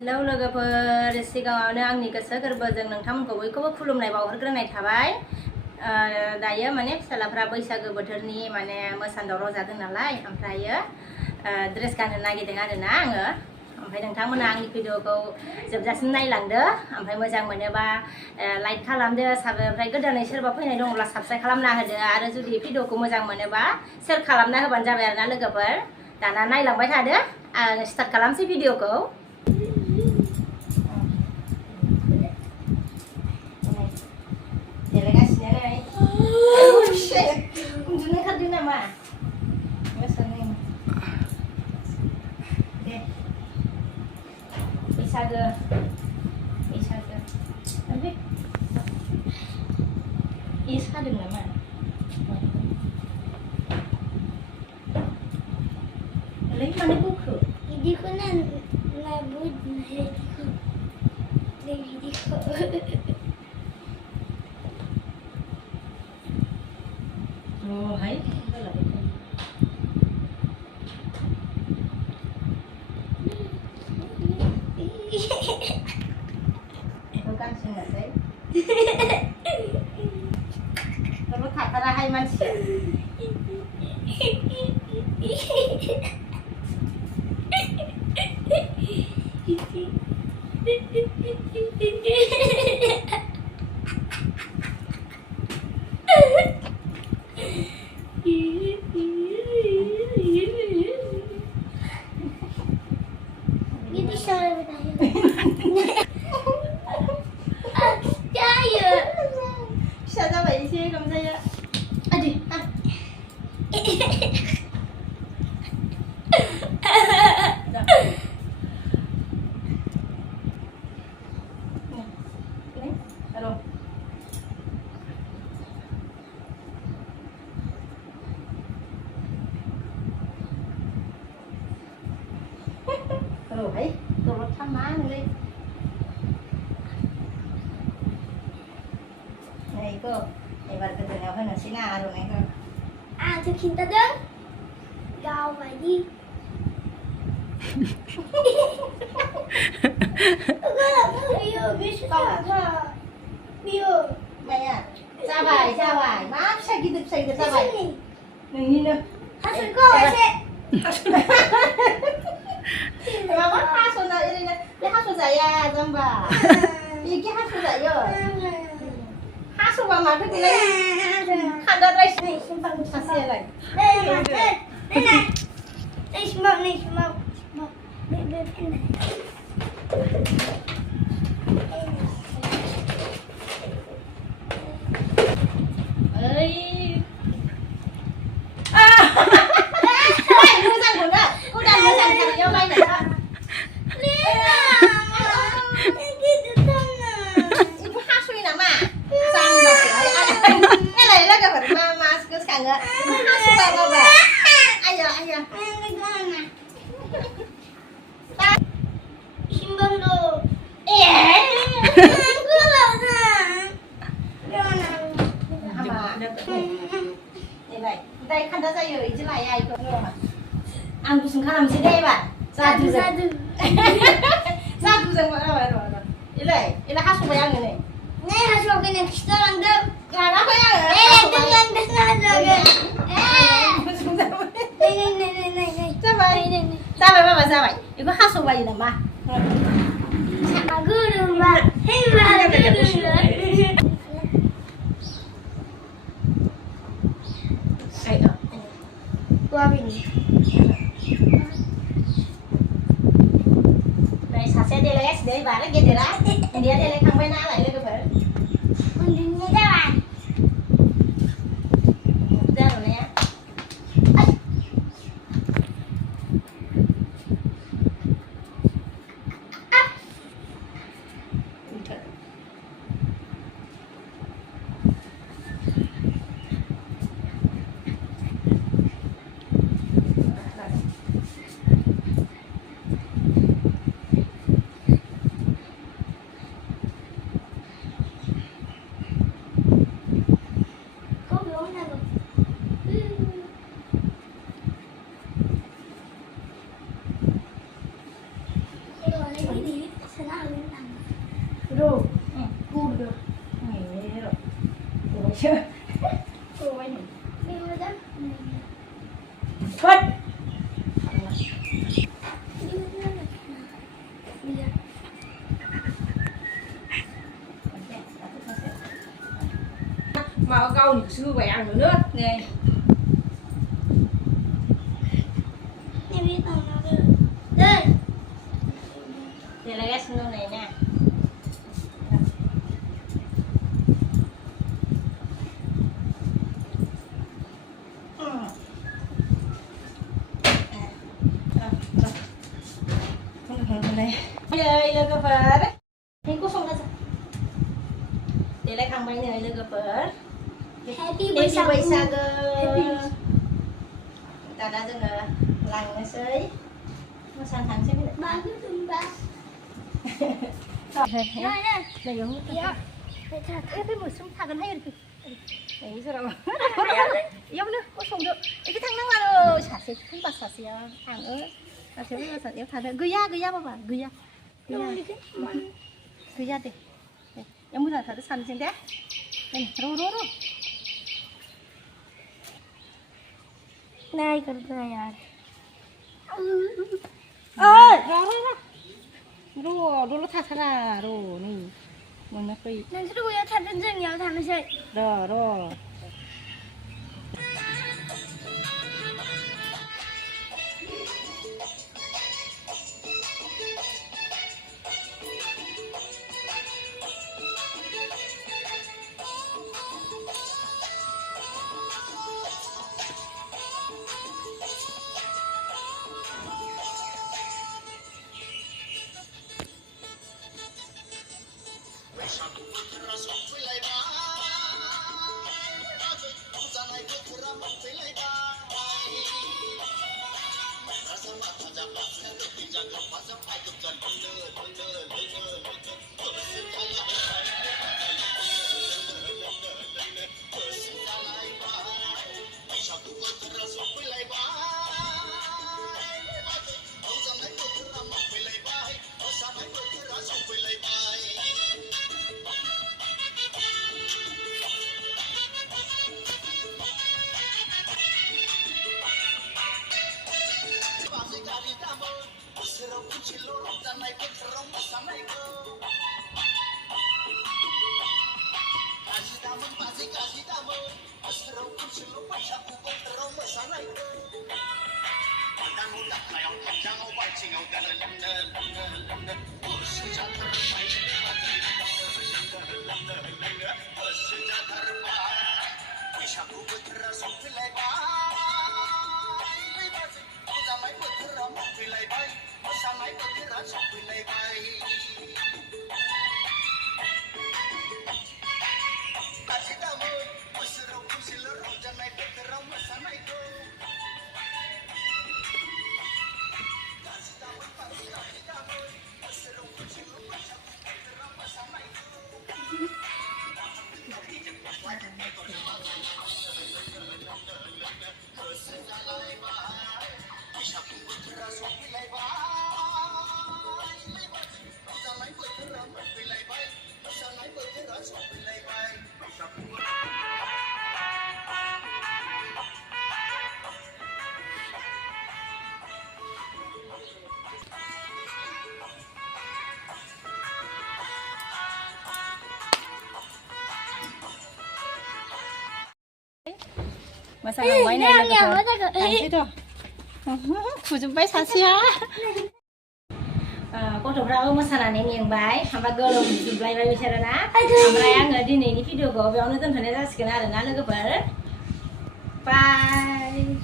Hello लोगोफोर सिगाङावनो आंनि गोसो गोरबोजों नोंथांमोनखौ बयखौबो खुलुमनाय बावहरग्रोनाय थाबाय। दायो माने फिसालाफ्रा बैसागो बोथोरनि माने मोसानो दावराव जादों नालाय ओमफ्रायो ड्रेस गाननो नागिरदों आरोना आङो। ओमफ्राय नोंथांमोना आंनि भिडिअखौ जोबजासिम नायलांदो, ओमफ्राय मोजां मोनोबा लाइक खालामदो, ओमफ्राय गोदानै सोरबा फैनाय दङब्ला साबस्क्राइब खालामना होदो, आरो जुदि भिडिअखौ मोजां मोनोबा शेयार खालामना होबानो जाबाय आरोना लोगोफोर। दाना नायलांबाय थादो, आं स्टार्ट खालामसै भिडिअखौ। Delegasinya nih. Unjuknya kan dia nama. Biasanya. Oke. Bisa ke. Tapi. Isa dengan nama. Lagi mana buku? Ini kan labud lagi Oh, hai. Itu kan sengaja. Terus kata hai manusia. Siapa vậy chứ không sao vậy? Đi. Alo. Alo ấy, tôi nó thăm má nữa đi. Này cô, này bạn cần nào hơn là xin nào rồi này cơ. Cho kita dong. Gao vậy đi. Bio, biết sao hả? Bio. Này à, sao vậy? Má sao gitu sao vậy? Đừng nhìn nữa. Hasil kau asyik. Mama hasil na ini na. Ini hasil saya, Zamba. Ini hasil saya. Hasil mama tu ni. Ada rice ni, simpan hasil lagi. Ni smoke. Đây kan dah saya itu lah ya itu. Aku sungkan am sih deh pak. Satu. Satu sama apa? Ini hasil bayang ini. Ni hasil kena kita langgam. Apa ya? Sampai mama sampai. Itu hasil bayang nama. Aku rumah. Gua ini. Này sase deles deh bareng gitu lah. Dia delek kang bena lah itu ber. Undingnya jalan. Jalan ya. Sana ulit lang. Ro. Good girl. Này rồi. Rồi chưa? Cô ấy nhỉ? Đi vào đó. Quất. Đi vào đó. Đi ra. Mà câu thì sư về ăn nữa nè. Đi đi tao nào được. Đây. Thì là gas luôn này nha. Đây là cái phở. Thì cô không ra sao? Để lại thằng bay này là cái phở. Happy Happy Basago. Basago. Ta đã dừng là lành nó sới. Nó sang thẳng sẽ biết. Ba cứ từng ba. Đây Đây. đây giống như Dạ. Đây thật. cái một súng thằng gần hay được. Đấy sao đâu. Giống nữa, có sống được. Cái thằng nó là xả xì, không bạc xả xì thằng ơi. Xả xì bây giờ xả xì thằng gửi ya bà gửi ya. Gửi ya đi. Em muốn là thằng săn xem đấy. Đây, rô. Này con này à. ơi rô nó thả ra rô này mình nó phi Nên sẽ đuổi thật đến rừng nhau thằng nó chơi. rô Masalah wine Nang na yang lang ada ke? ito. Kujung bay sasya. Gosok rawa masalah ni yang bay, hamba gelom jublay bay bicara na. Hamba yang ngadi ni video ko, beawno tan thane jas kena ada na logofer. Bye.